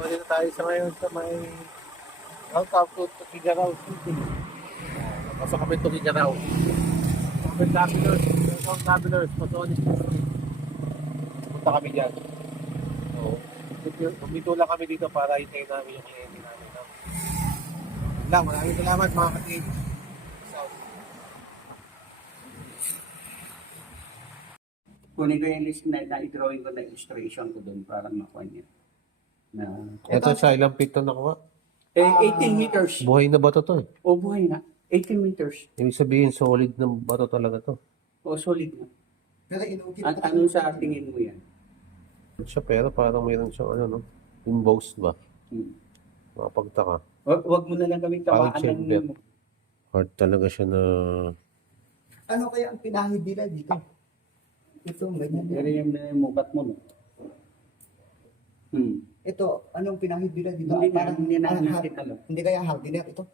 Dito tayo sa ngayon sa may Welcome to Tugigaraw City. Pasok kami Tugigaraw. Welcome travelers, Patonis Street. Punta kami dyan. So, bumito lang kami dito para hintayin namin yung kliyente namin. Maraming salamat mga kapatid. Kunin ko yung list na i-drawing ko na illustration ko doon para makuha niya. Na, Ito sa ilang feet to nakuha? 18 meters. Buhay na bato to eh. O buhay na. 18 meters. Ibig sabihin solid na bato talaga to. O solid na. Pero inukit At ano sa tingin mo yan? Siya pero parang mayroon siyang ano no? Embossed ba? Makapagtaka. Wag mo na lang gawing Parang tawaan chamber. ng Hard talaga siya na... ano kaya ang pinahid nila dito? Ito, ganyan. Pero yung mukat mo. No? Ito, anong pinahid nila dito? Hindi na, Parang- hindi na parang natin alam. Hindi kaya hardener ito?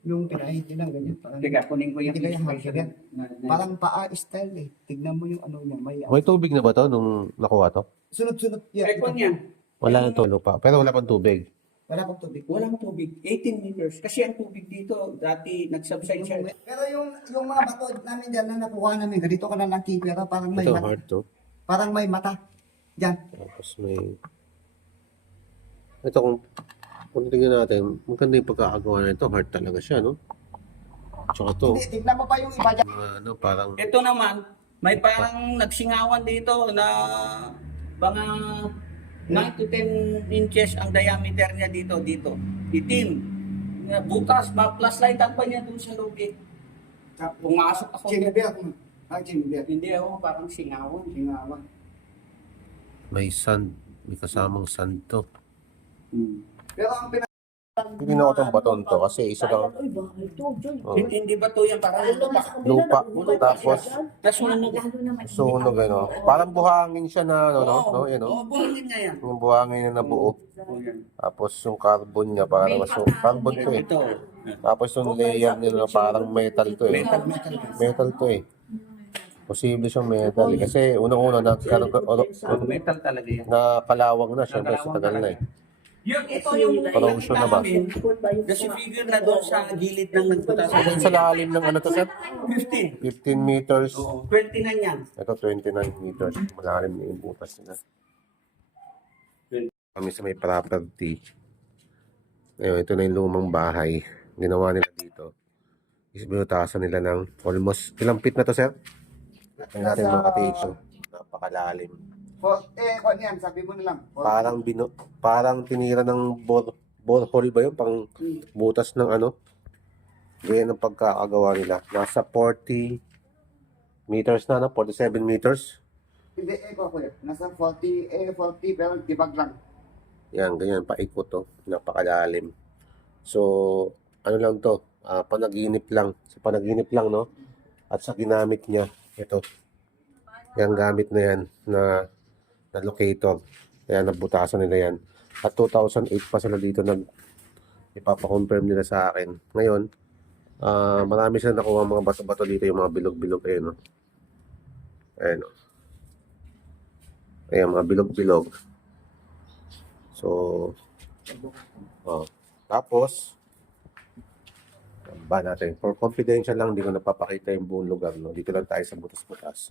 Yung pinahid nila ganyan. Parang, Teka, kunin ko yung Hindi kaya illustration. hardener. Parang paa style eh. Tignan mo yung ano niya. May tubig na ba to nung nakuha to? Sunod-sunod yan. Eh, kung yan, Wala na to lupa. Pero wala pang tubig. Wala pang tubig. walang tubig. 18 meters. Kasi ang tubig dito, dati nag-subside siya. Pero yung mga bato namin dyan na nakuha namin, ganito ka na lang pero parang may Ito mata. hard to. Parang may mata. Diyan. Tapos may... Ito kung tingnan natin, maganda yung pagkakagawa na ito. Hard talaga siya, no? Tsaka to, Hindi, tignan mo pa yung iba dyan. mga ano, parang... Ito naman, may parang nagsingawan dito na mga 9 to 10 inches ang diameter niya dito. Itim. Bukas, flashlightan pa niya dun sa loob. Pumasok ako. Chamber. Chamber. Hindi ako, parang singawan. Singawan. May sand. May kasamang sand to. Pero ang Hindi na ako itong baton to kasi isa lang oh, Hindi ba to yan? Parang lupa. Tapos nasunog. sunog ano. Parang buhangin siya na ano, no? Yan, no? Oo, buhangin niya yan. Yung buhangin na nabuo. Tapos yung carbon niya para carbon to eh. Ito. Tapos yung layer niya na parang metal to eh. Metal to eh. Posible siyang metal eh. Kasi unang-una Metal talaga yan. nakalawang na syempre sa tagal na eh. Ito yung Corrosion na ba? Kasi figure na doon sa gilid ng nagbutas. So, sa lalim ng ano to sir? 15. 15 meters. Oo, 29 yan. Ito 29 meters. Malalim na yung butas nila. Kami sa may property. Ayun, ito na yung lumang bahay. Ginawa nila dito. Binutasan nila ng almost, ilang feet na to sir? Tingnan natin mga ka-picture. Napakalalim. kung yan, sabi mo na lang. Parang tinira ng borehole ba yun? Pang butas ng ano? Ganyan ang pagkakagawa nila. Nasa 40 meters na, no? 47 meters. Hindi, ko yan. Nasa 40, 40, pero dibag lang. Yan, ganyan, paikot to. Napakalalim. So, ano lang to? Panaginip lang. Sa panaginip lang, no? At sa ginamit niya, ito. Yan, gamit na yan na locator. Kaya nabutasan nila yan. At 2008 pa sila dito ipapakonfirm nila sa akin. Ngayon, marami sila nakuha mga bato-bato dito, yung mga bilog-bilog. Ayan, no? Ayan, no? Ayan, mga bilog-bilog. So, tapos, ba natin, for confidential lang, hindi ko napapakita yung buong lugar, no? Dito lang tayo sa butas-butas.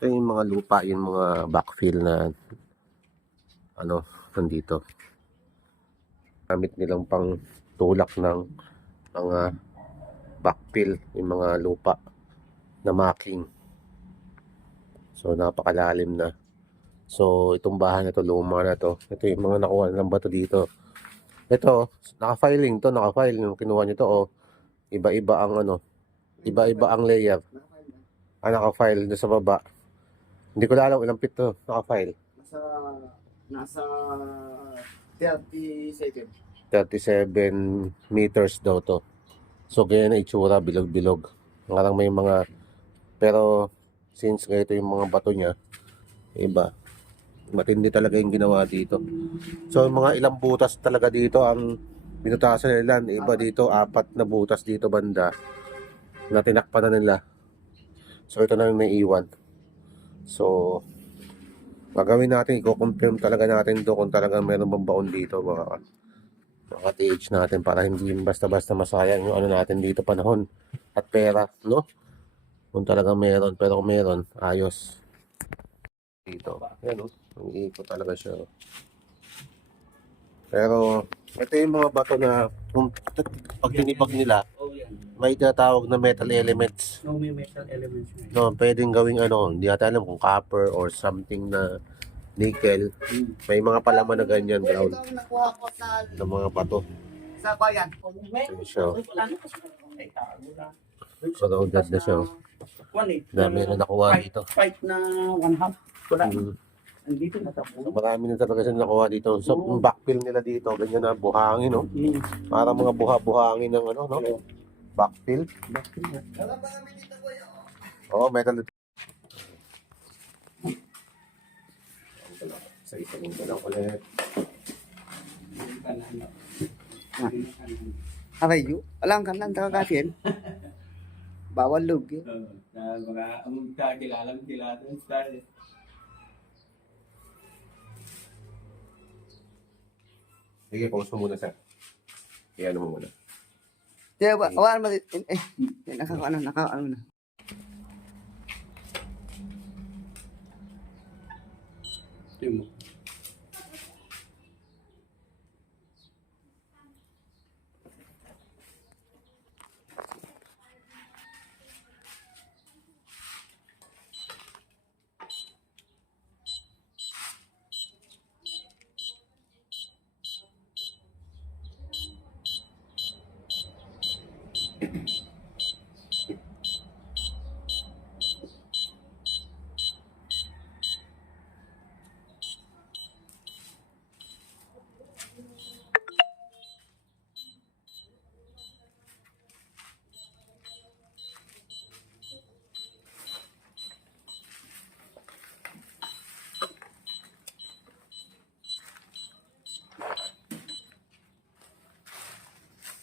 Ito yung mga lupa, yung mga backfill na ano, nandito. Gamit nilang pang tulak ng mga backfill, yung mga lupa na marking. So, napakalalim na. So, itong bahay na to, luma na to. Ito yung mga nakuha ng bato dito. Ito, naka-filing to, naka-file. Yung kinuha nyo to, iba-iba ang ano, iba-iba ang layer. Naka-file na sa baba. Hindi ko alam ilang feet to, naka-file. Nasa 37. 37 meters daw to. So, ganyan na itsura, bilog-bilog. Parang may mga, pero since ganito yung mga bato niya, iba. Matindi talaga yung ginawa dito. So, mga ilang butas talaga dito ang binutasan nila. Iba dito, 4 na butas dito banda na tinakpan na nila. So, ito na yung naiiwan. So, Gagawin natin, i-confirm talaga natin do kung talagang meron bang baon dito mga TH natin para hindi basta-basta masayang yung ano natin dito panahon at pera, no? Kung talagang meron, pero kung meron, ayos. Dito, yan o, iikot talaga siya. Pero, ito yung mga bato na kung pag tinipag nila, Oh, yan. may tinatawag na metal elements. No, may metal elements na. No, pwedeng gawing ano, hindi natin alam kung copper or something na nickel. May mga palaman na ganyan, Ito brown, ang nakuha ko sa ng mga bato. bayan. Ayan siya. Wala na kasi may tago na. Corroded na siya. Dami na nakuha dito. Fight na 1/2. Wala na. Mm. Andito na tapos. So, marami na talaga siya nakuha dito. So, yung backfill nila dito, ganyan na buhangin, no? Para mga buhangin ng ano, no? Backfill. Wala pa kami dito kuya. Oo, metal. Sa isang ko lang ulit. Aray yu, alam kan lang takakasin. Bawal lugi. Mga kilala style. Sige, pause mo muna, sir. Kaya ano mo muna. Diya ba, awan mo nakakaano na. Timo.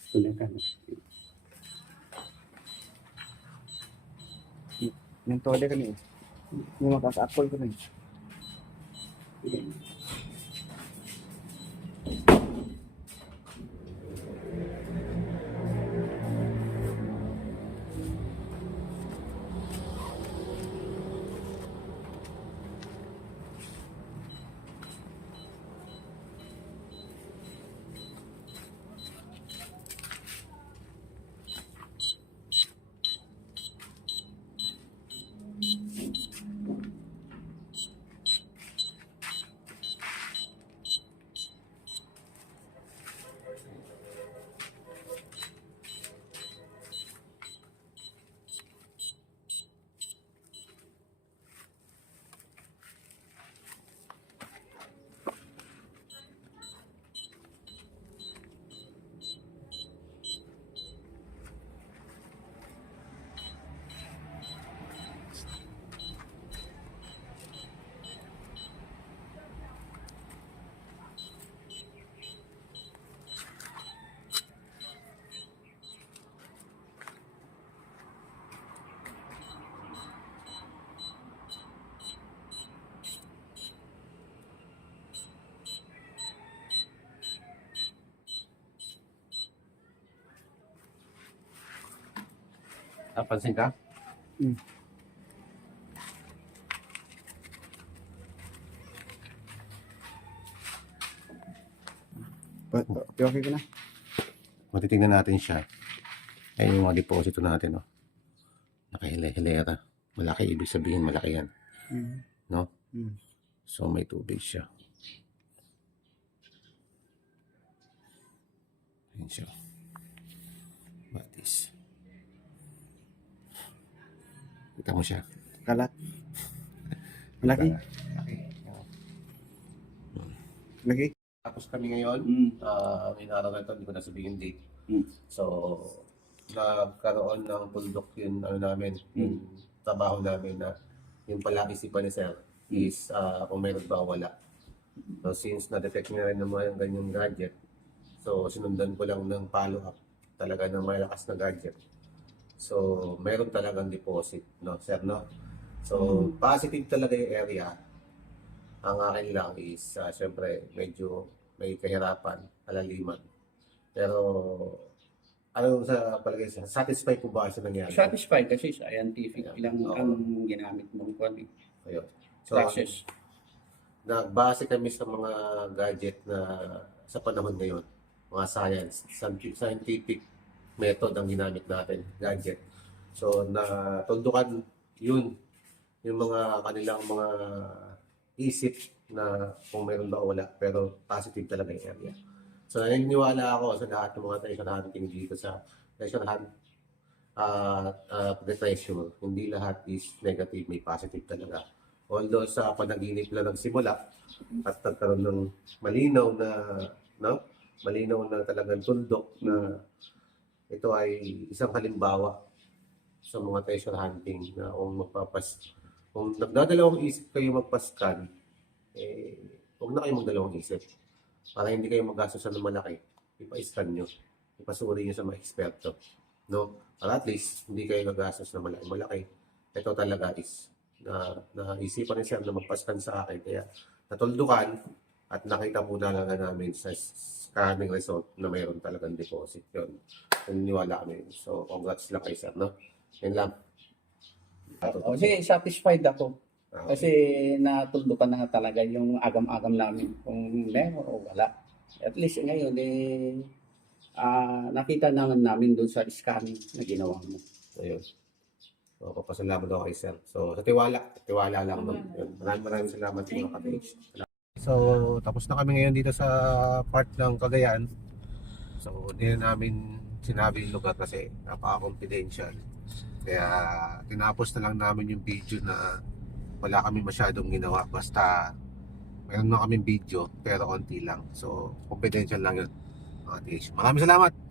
Tulikan. Yung tole kami. Yung makaka-apple kami. Napansin ka? Okay ko na. Matitignan natin siya. Ayun yung mga deposito natin, no? Nakahile-hilera. Malaki, ibig sabihin malaki yan. No? So, may tubig siya. Ayun siya. Batis. Kita mo siya. Kalat. Malaki. Lagi. Tapos kami ngayon, ngayong araw na ito, hindi ko na sabihin date. So, nagkaroon ng tuldok yung ano namin, yung trabaho namin na yung pala isipan ni Sir is kung meron ba o wala. So, since na-detect niya rin naman yung ganyang gadget, so sinundan ko lang ng follow-up talaga ng malakas na gadget. So, meron talagang deposit, no, Sir, no? So, positive talaga yung area. Ang akin lang is, syempre, medyo may kahirapan, kalaliman. Pero, ano sa palagay sa satisfied po ba sa nangyari? Satisfied kasi scientific lang Oo. ang ginamit mong kwan eh. Ayun. So, Process. nagbase kami sa mga gadget na sa panahon ngayon, mga scientific method ang ginamit natin, gadget. So, natuldukan yun, yung mga kanilang mga isip na kung meron ba o wala, pero positive talaga yung area. So, naniniwala ako sa lahat ng mga treasure hunting dito sa treasure hunt treasure. Hindi lahat is negative, may positive talaga. Although sa panaginip lang nagsimula at nagkaroon ng malinaw na, no? Malinaw na talagang tuldok na ito ay isang halimbawa sa mga treasure hunting na kung nagdadalawang isip kayo magpaskan, huwag na kayo magdalawang isip. Para hindi kayo magastos ng malaki, ipa-scan nyo. Ipasuri nyo sa mga eksperto. No? Para at least, hindi kayo gagastos ng malaki. Ito talaga is, naisipan ni Sir na magpaskan sa akin. Kaya, natuldukan at nakita po na lang namin sa scanning result na mayroon talagang deposit. Yun. Naniniwala kami. So, congrats lang kay Sir, no? Yan lang. Kasi satisfied ako. Ah, Kasi natuldukan na nga talaga yung agam-agam namin kung meron o wala. At least ngayon, nakita namin doon sa scanning na ginawa mo. ayun. So, papasalamat ako kay Sir. So, sa tiwala lang. No? Yun. Maraming salamat mga ka-page. So, tapos na kami ngayon dito sa part ng Cagayan. So, hindi na namin sinabi yung lugar kasi napaka-confidential. Kaya, tinapos na lang namin yung video na wala kami masyadong ginawa. Basta, meron na kaming video, pero onti lang. So, confidential lang yun. Mga ka-page. Maraming salamat!